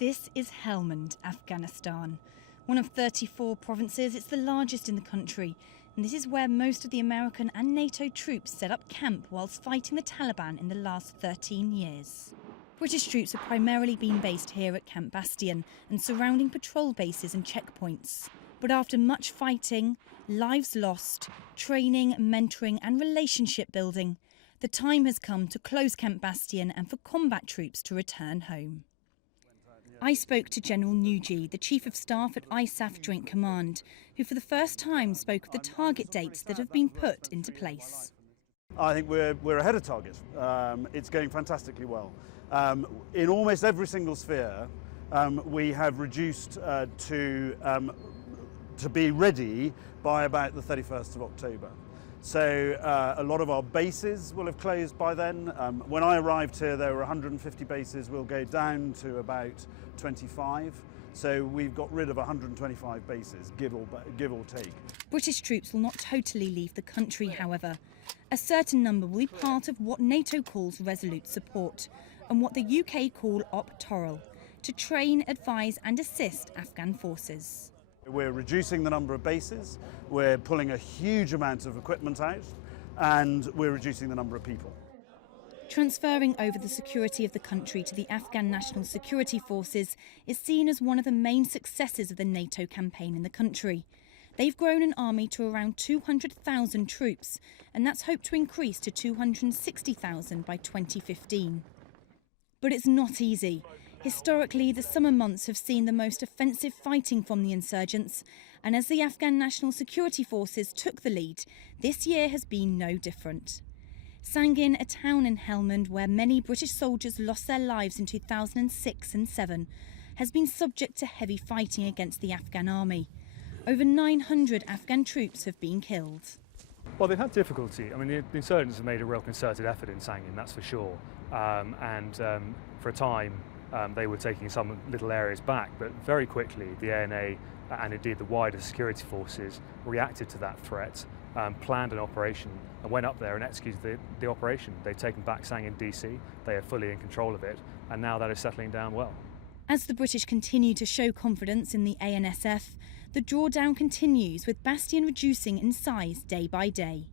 This is Helmand, Afghanistan. One of 34 provinces, it's the largest in the country, and this is where most of the American and NATO troops set up camp whilst fighting the Taliban in the last 13 years. British troops have primarily been based here at Camp Bastion and surrounding patrol bases and checkpoints. But after much fighting, lives lost, training, mentoring and relationship building, the time has come to close Camp Bastion and for combat troops to return home. I spoke to General Nugee, the Chief of Staff at ISAF Joint Command, who for the first time spoke of the target dates that have been put into place. I think we're ahead of target. It's going fantastically well. In almost every single sphere, we have reduced to be ready by about the 31st of October. So a lot of our bases will have closed by then. When I arrived here, there were 150 bases. We'll go down to about 25. So we've got rid of 125 bases, give or take. British troops will not totally leave the country, however. A certain number will be part of what NATO calls resolute support and what the UK call Op-Toral, to train, advise and assist Afghan forces. We're reducing the number of bases, we're pulling a huge amount of equipment out, and we're reducing the number of people. Transferring over the security of the country to the Afghan National Security Forces is seen as one of the main successes of the NATO campaign in the country. They've grown an army to around 200,000 troops, and that's hoped to increase to 260,000 by 2015. But it's not easy. Historically, the summer months have seen the most offensive fighting from the insurgents, and as the Afghan National Security Forces took the lead, this year has been no different. Sangin, a town in Helmand where many British soldiers lost their lives in 2006 and 2007, has been subject to heavy fighting against the Afghan army. Over 900 Afghan troops have been killed. Well, they've had difficulty. I mean, the insurgents have made a real concerted effort in Sangin, that's for sure. For a time, they were taking some little areas back, but very quickly the ANA and indeed the wider security forces reacted to that threat, planned an operation and went up there and executed the operation. They've taken back Sangin DC, they are fully in control of it, and now that is settling down well. As the British continue to show confidence in the ANSF, the drawdown continues, with Bastion reducing in size day by day.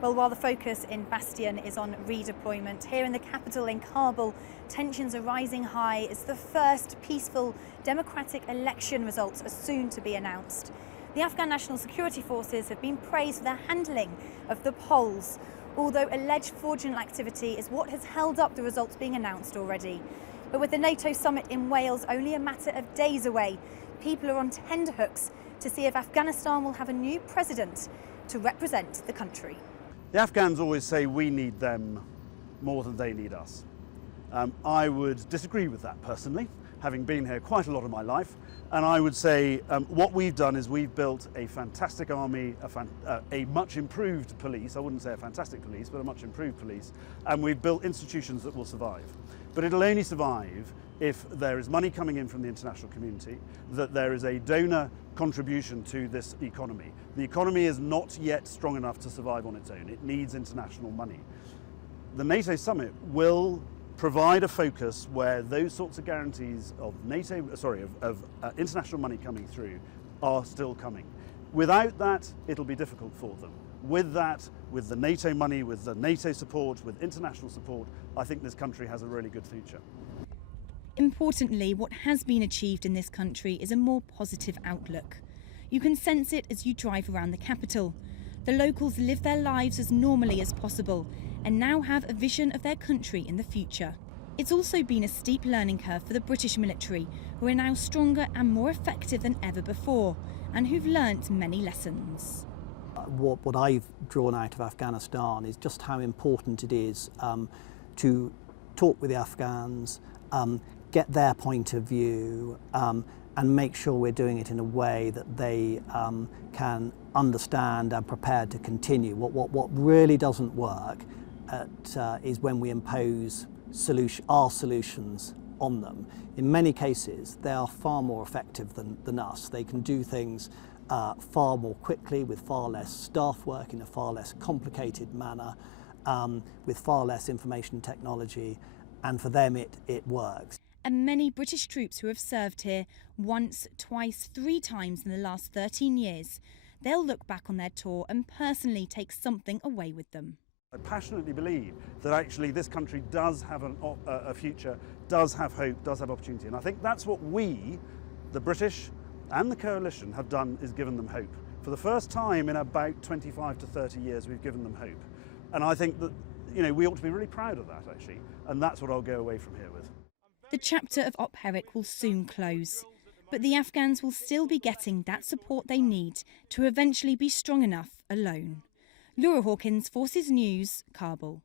Well, while the focus in Bastion is on redeployment, here in the capital in Kabul, tensions are rising high as the first peaceful democratic election results are soon to be announced. The Afghan National Security Forces have been praised for their handling of the polls, although alleged fraudulent activity is what has held up the results being announced already. But with the NATO summit in Wales only a matter of days away, people are on tenterhooks to see if Afghanistan will have a new president to represent the country. The Afghans always say we need them more than they need us. I would disagree with that personally, having been here quite a lot of my life, and I would say what we've done is we've built a fantastic army, a much improved police. I wouldn't say a fantastic police, but a much improved police, and we've built institutions that will survive. But it'll only survive if there is money coming in from the international community, that there is a donor contribution to this economy. The economy is not yet strong enough to survive on its own. It needs international money. The NATO summit will provide a focus where those sorts of guarantees of international money coming through are still coming. Without that, it'll be difficult for them. With that, with the NATO money, with the NATO support, with international support, I think this country has a really good future. Importantly, what has been achieved in this country is a more positive outlook. You can sense it as you drive around the capital. The locals live their lives as normally as possible and now have a vision of their country in the future. It's also been a steep learning curve for the British military, who are now stronger and more effective than ever before, and who've learnt many lessons. What I've drawn out of Afghanistan is just how important it is to talk with the Afghans, get their point of view, and make sure we're doing it in a way that they can understand and prepared to continue. What really doesn't work is when we impose our solutions on them. In many cases, they are far more effective than us. They can do things far more quickly, with far less staff work in a far less complicated manner, with far less information technology, and for them it works. and many British troops who have served here once, twice, 3 times in the last 13 years, they'll look back on their tour and personally take something away with them. I passionately believe that actually this country does have a future, does have hope, does have opportunity. And I think that's what we, the British and the coalition, have done, is given them hope. For the first time in about 25 to 30 years, we've given them hope. And I think that, we ought to be really proud of that, actually. And that's what I'll go away from here with. The chapter of Op Herrick will soon close, but the Afghans will still be getting that support they need to eventually be strong enough alone. Laura Hawkins, Forces News, Kabul.